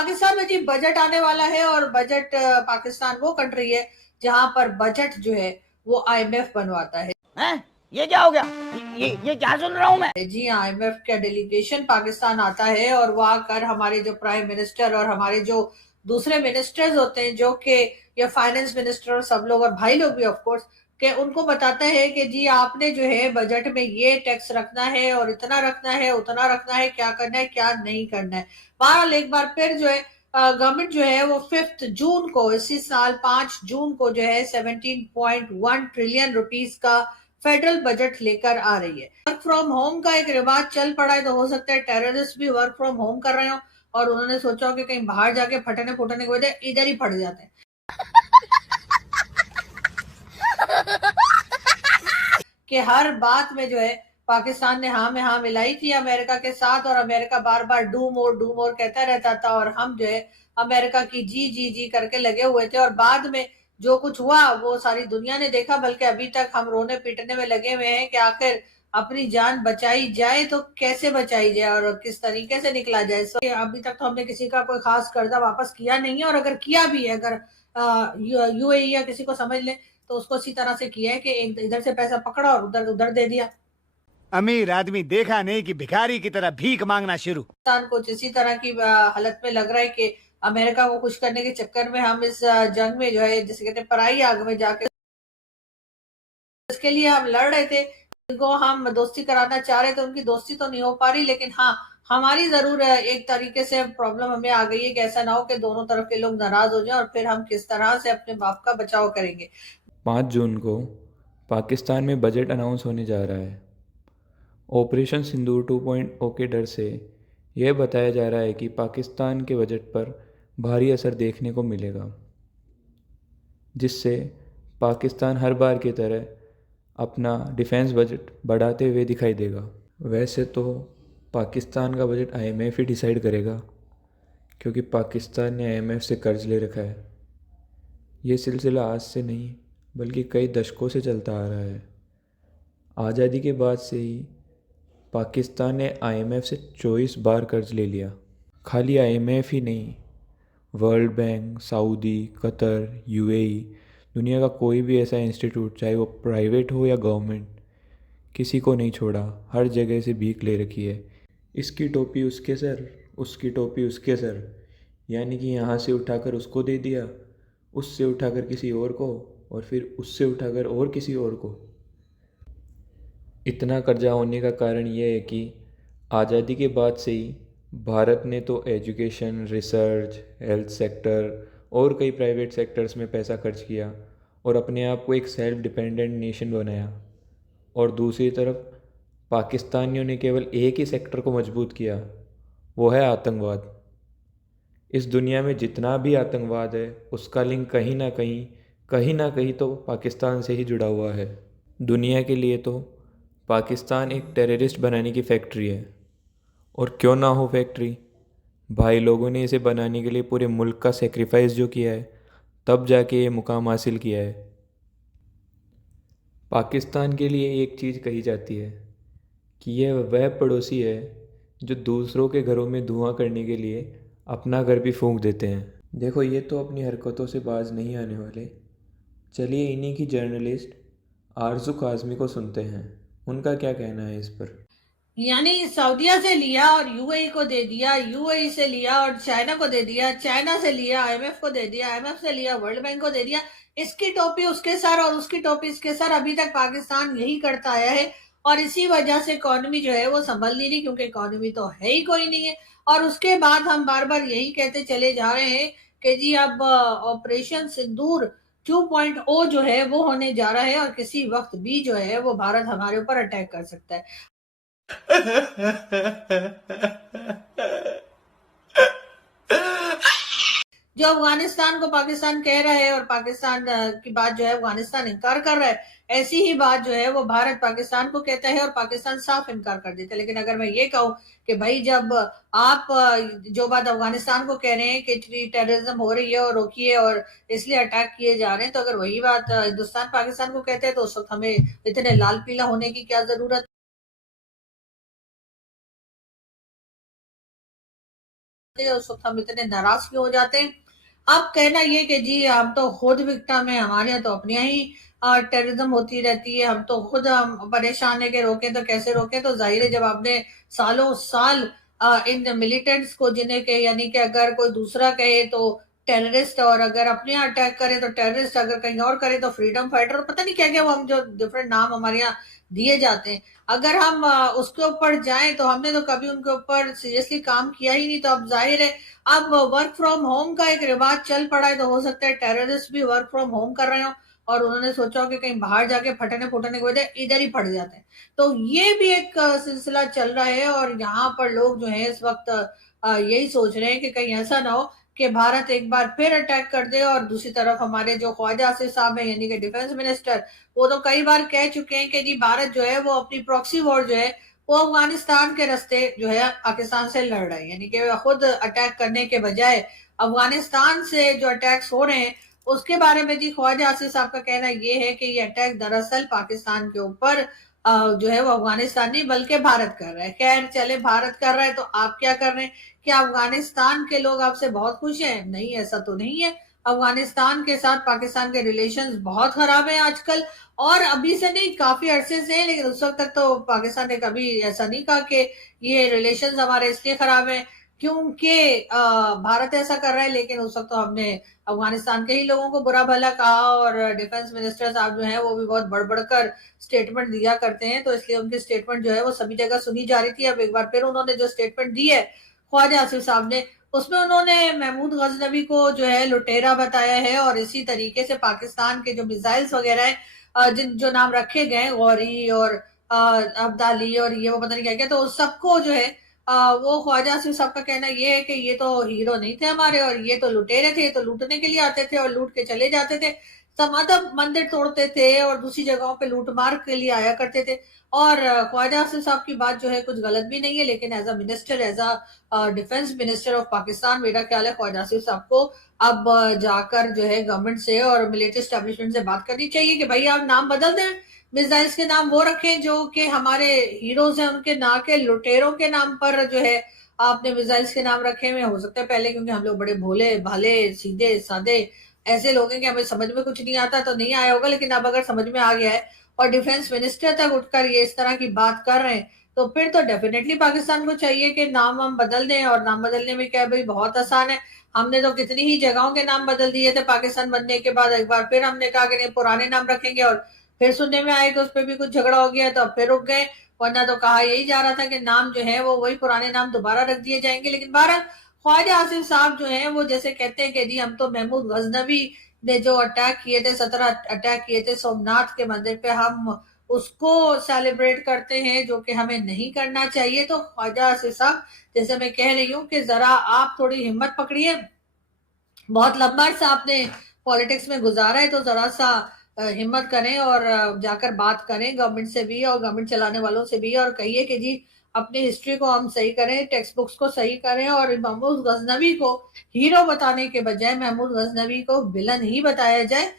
पाकिस्तान में जी बजट आने वाला है और बजट पाकिस्तान वो कंट्री है जहां पर बजट जो है वो आईएमएफ बनवाता है। हैं? ये क्या हो गया? ये क्या सुन रहा हूँ मैं? जी आईएमएफ का डेलीगेशन पाकिस्तान आता है और वो आकर हमारे जो प्राइम मिनिस्टर और हमारे जो दूसरे मिनिस्टर्स होते हैं जो कि या फाइनेंस मिनिस्टर और सब लोग और भाई लोग भी ऑफ कोर्स के उनको बताता है कि जी आपने जो है बजट में ये टैक्स रखना है और इतना रखना है उतना रखना है, क्या करना है क्या नहीं करना है। बहरहाल एक बार फिर जो है गवर्नमेंट जो है वो 5 जून को इसी साल 5 जून को जो है 17.1 ट्रिलियन रुपीस का फेडरल बजट लेकर आ रही है। वर्क फ्रॉम होम का एक रिवाज चल पड़ा है तो हो सकता है टेररिस्ट भी वर्क फ्रॉम होम कर रहे हो और उन्होंने सोचा हो कि कहीं बाहर जाके फटने फुटने के वजह इधर ही फट जाते हैं कि हर बात में जो है पाकिस्तान ने हाँ में हाँ मिलाई थी अमेरिका के साथ और America bar bar do more कहता रहता था और हम जो है अमेरिका की जी जी जी करके लगे हुए थे और बाद में जो कुछ हुआ वो सारी दुनिया ने देखा, बल्कि अभी तक हम रोने पीटने में लगे हुए हैं कि आखिर अपनी जान बचाई जाए तो कैसे बचाई जाए और किस तरीके से निकला जाए। अभी तक तो हमने किसी का कोई खास कर्जा वापस किया नहीं है और अगर किया भी है, अगर यूएई या किसी को समझ ले तो उसको इसी तरह से किया है कि एक इधर से पैसा पकड़ा और उधर उधर दे दिया। अमीर आदमी देखा नहीं कि भिखारी की तरह भीख मांगना शुरू। पाकिस्तान कुछ इसी तरह की हालत में लग रहा है कि अमेरिका को खुश करने के चक्कर में हम इस जंग में जो है जिसे कहते हैं पराई आग में जाके इसके लिए हम लड़ रहे थे, उनको हम दोस्ती कराना चाह रहे थे, उनकी दोस्ती तो नहीं हो पा रही लेकिन हाँ हमारी जरूर एक तरीके से प्रॉब्लम हमें आ गई है कि ऐसा ना हो कि दोनों तरफ के लोग नाराज हो जाएं और फिर हम किस तरह से अपने बाप का बचाव करेंगे। 5 जून को पाकिस्तान में बजट अनाउंस होने जा रहा है। ऑपरेशन सिंदूर 2.0 के डर से यह बताया जा रहा है कि पाकिस्तान के बजट पर भारी असर देखने को मिलेगा, जिससे पाकिस्तान हर बार की तरह अपना डिफेंस बजट बढ़ाते हुए दिखाई देगा। वैसे तो पाकिस्तान का बजट आईएमएफ ही डिसाइड करेगा, क्योंकि पाकिस्तान ने आईएमएफ से कर्ज ले रखा है। ये सिलसिला आज से नहीं बल्कि कई दशकों से चलता आ रहा है। आज़ादी के बाद से ही पाकिस्तान ने आईएमएफ से 24 बार कर्ज ले लिया। खाली आईएमएफ ही नहीं, world bank, Saudi, Qatar, UAE, दुनिया का कोई भी ऐसा इंस्टीट्यूट, चाहे वो प्राइवेट हो या गवर्नमेंट, किसी को नहीं छोड़ा। हर जगह से भीख ले रखी है। इसकी टोपी उसके सर, उसकी टोपी उसके सर, यानी कि यहाँ से उठाकर उसको दे दिया, उससे उठाकर किसी और को, और फिर उससे उठाकर और किसी और को। इतना कर्जा होने का कारण यह है कि आज़ादी के बाद से ही भारत ने तो एजुकेशन, रिसर्च, हेल्थ सेक्टर और कई प्राइवेट सेक्टर्स में पैसा खर्च किया और अपने आप को एक सेल्फ डिपेंडेंट नेशन बनाया, और दूसरी तरफ पाकिस्तानियों ने केवल एक ही सेक्टर को मजबूत किया, वो है आतंकवाद। इस दुनिया में जितना भी आतंकवाद है उसका लिंक कहीं ना कहीं तो पाकिस्तान से ही जुड़ा हुआ है। दुनिया के लिए तो पाकिस्तान एक टेररिस्ट बनाने की फैक्ट्री है, और क्यों ना हो फैक्ट्री, भाई लोगों ने इसे बनाने के लिए पूरे मुल्क का सेक्रीफाइस जो किया है, तब जाके ये मुकाम हासिल किया है। पाकिस्तान के लिए एक चीज़ कही जाती है कि यह वह पड़ोसी है जो दूसरों के घरों में धुआं करने के लिए अपना घर भी फूंक देते हैं। देखो, ये तो अपनी हरकतों से बाज नहीं आने वाले। चलिए इन्हीं की जर्नलिस्ट आरजू काज़मी को सुनते हैं, उनका क्या कहना है इस पर। यानी सऊदिया से लिया और यूएई को दे दिया, यूएई से लिया और चाइना को दे दिया, चाइना से लिया आईएमएफ को दे दिया, आईएमएफ से लिया वर्ल्ड बैंक को दे दिया। इसकी टोपी उसके सर और उसकी टोपी इसके सर, अभी तक पाकिस्तान यही करता आया है और इसी वजह से इकोनॉमी जो है वो संभल नहीं रही, क्योंकि इकोनॉमी तो है ही कोई नहीं है। और उसके बाद हम बार बार यही कहते चले जा रहे हैं कि जी अब ऑपरेशन सिंदूर 2.0 जो है वो होने जा रहा है और किसी वक्त भी जो है वो भारत हमारे ऊपर अटैक कर सकता है। जो अफगानिस्तान को पाकिस्तान कह रहा है और पाकिस्तान की बात जो है अफगानिस्तान इनकार कर रहा है, ऐसी ही बात जो है वो भारत पाकिस्तान को कहता है और पाकिस्तान साफ इनकार कर देता है। लेकिन अगर मैं ये कहूं कि भाई जब आप जो बात अफगानिस्तान को कह रहे हैं कि टेररिज्म हो रही है और रोकिए और इसलिए अटैक किए जा रहे हैं, तो अगर वही बात हिंदुस्तान पाकिस्तान को कहते हैं तो उस वक्त हमें इतने लाल पीला होने की क्या जरूरत सकते उस वक्त हम इतने नाराज क्यों हो जाते हैं। अब कहना ये कि जी हम तो खुद विक्टिम है, हमारे यहाँ तो अपनी ही टेररिज्म होती रहती है, हम तो खुद हम परेशान है कि रोकें तो कैसे रोकें। तो जाहिर है जब आपने सालों साल इन मिलिटेंट्स को जिन्हें के यानी कि अगर कोई दूसरा कहे तो टेररिस्ट, और अगर अपने यहाँ अटैक करे तो टेररिस्ट, अगर कहीं और करे तो फ्रीडम फाइटर, पता नहीं क्या क्या वो हम जो डिफरेंट नाम हमारे यहाँ दिए जाते हैं। अगर हम उसके ऊपर जाएं तो हमने तो कभी उनके ऊपर सीरियसली काम किया ही नहीं। तो अब जाहिर है अब वर्क फ्रॉम होम का एक रिवाज चल पड़ा है, तो हो सकता है टेररिस्ट भी वर्क फ्रॉम होम कर रहे हो और उन्होंने सोचा हो कि कहीं बाहर जाके फटने फुटने के वजह इधर ही फट जाते हैं। तो ये भी एक सिलसिला चल रहा है और यहाँ पर लोग जो है इस वक्त यही सोच रहे हैं कि कहीं ऐसा ना हो कि भारत एक बार फिर अटैक कर दे। और दूसरी तरफ हमारे जो ख्वाजा आसिफ साहब है यानी कि डिफेंस मिनिस्टर, वो तो कई बार कह चुके हैं कि जी भारत जो है वो अपनी प्रॉक्सी वॉर जो है वो अफगानिस्तान के रास्ते जो है पाकिस्तान से लड़ रहा है, यानी कि खुद अटैक करने के बजाय अफगानिस्तान से जो अटैक्स हो रहे हैं उसके बारे में जी ख्वाजा आसिफ साहब का कहना ये है कि ये अटैक दरअसल पाकिस्तान के ऊपर जो है वो अफगानिस्तान नहीं बल्कि भारत कर रहा है। खैर चले, भारत कर रहा है तो आप क्या कर रहे हैं? क्या अफगानिस्तान के लोग आपसे बहुत खुश हैं? नहीं, ऐसा तो नहीं है। अफगानिस्तान के साथ पाकिस्तान के रिलेशंस बहुत खराब हैं आजकल, और अभी से नहीं काफी अरसे से हैं, लेकिन उस वक्त तक तो पाकिस्तान ने कभी ऐसा नहीं कहा कि ये रिलेशंस हमारे इसलिए खराब हैं क्योंकि भारत ऐसा कर रहा है। लेकिन उस वक्त तो हमने अफगानिस्तान के ही लोगों को बुरा भला कहा, और डिफेंस मिनिस्टर साहब जो है वो भी बहुत बढ़ बढ़कर स्टेटमेंट दिया करते हैं, तो इसलिए उनकी स्टेटमेंट जो है वो सभी जगह सुनी जा रही थी। अब एक बार फिर उन्होंने जो स्टेटमेंट दी है ख्वाजा आसिफ साहब ने, उसमें उन्होंने महमूद गजनवी को जो है लुटेरा बताया है, और इसी तरीके से पाकिस्तान के जो मिसाइल्स वगैरह हैं जिन जो नाम रखे गए गौरी और अब्दाली और ये वो पता नहीं क्या क्या, तो उस सबको जो है वो ख्वाजा आसिफ साहब का कहना ये है कि ये तो हीरो नहीं थे हमारे, और ये तो लुटेरे थे, ये तो लूटने के लिए आते थे और लूट के चले जाते थे। मतलब मंदिर तोड़ते थे और दूसरी जगहों पे लूटमार के लिए आया करते थे। और ख्वाजा आसिफ साहब की बात जो है कुछ गलत भी नहीं है, लेकिन as a minister, as a defence minister of Pakistan, मेरा ख्याल है ख्वाजा आसिफ साहब को अब जाकर जो है गवर्नमेंट से और मिलिट्री एस्टेब्लिशमेंट से बात करनी चाहिए कि भाई आप नाम बदल दें, मिसाइल्स के नाम वो रखें जो कि हमारे हीरोज हैं उनके, ना के लुटेरों के नाम पर जो है आपने मिसाइल्स के नाम रखे हुए। हो सकता है पहले क्योंकि हम लोग बड़े भोले भाले सीधे सादे ऐसे लोग हैं कि हमें समझ में कुछ नहीं आता तो नहीं आया होगा, लेकिन अब अगर समझ में आ गया है और डिफेंस मिनिस्टर तक उठकर ये इस तरह की बात कर रहे हैं तो फिर तो डेफिनेटली पाकिस्तान को चाहिए कि नाम हम बदल दें। और नाम बदलने में क्या है भाई, बहुत आसान है। हमने तो कितनी ही जगहों के नाम बदल दिए थे पाकिस्तान बनने के बाद। एक बार फिर हमने कहा कि नहीं पुराने नाम रखेंगे, और फिर सुनने में आया कि उस पर भी कुछ झगड़ा हो गया तो अब फिर रुक गए, वरना तो कहा यही जा रहा था कि नाम जो है वो वही पुराने नाम दोबारा रख दिए जाएंगे। लेकिन बहरहाल ख्वाजा आसिफ साहब जो है वो जैसे कहते हैं कि जी हम तो महमूद गजनवी ने जो अटैक किए थे, 17 अटैक किए थे सोमनाथ के मंदिर पे, हम उसको सेलिब्रेट करते हैं, जो कि हमें नहीं करना चाहिए। तो ख्वाजा आसिफ साहब, जैसे मैं कह रही हूँ कि जरा आप थोड़ी हिम्मत पकड़िए, बहुत लंबा सा आपने पॉलिटिक्स में गुजारा है, तो जरा सा हिम्मत करें और जाकर बात करें गवर्नमेंट से भी और गवर्नमेंट चलाने वालों से भी, और कहिए कि जी अपनी हिस्ट्री को हम सही करें, टेक्स्ट बुक्स को सही करें, और महमूद गजनवी को हीरो बताने के बजाय महमूद गजनवी को विलन ही बताया जाए।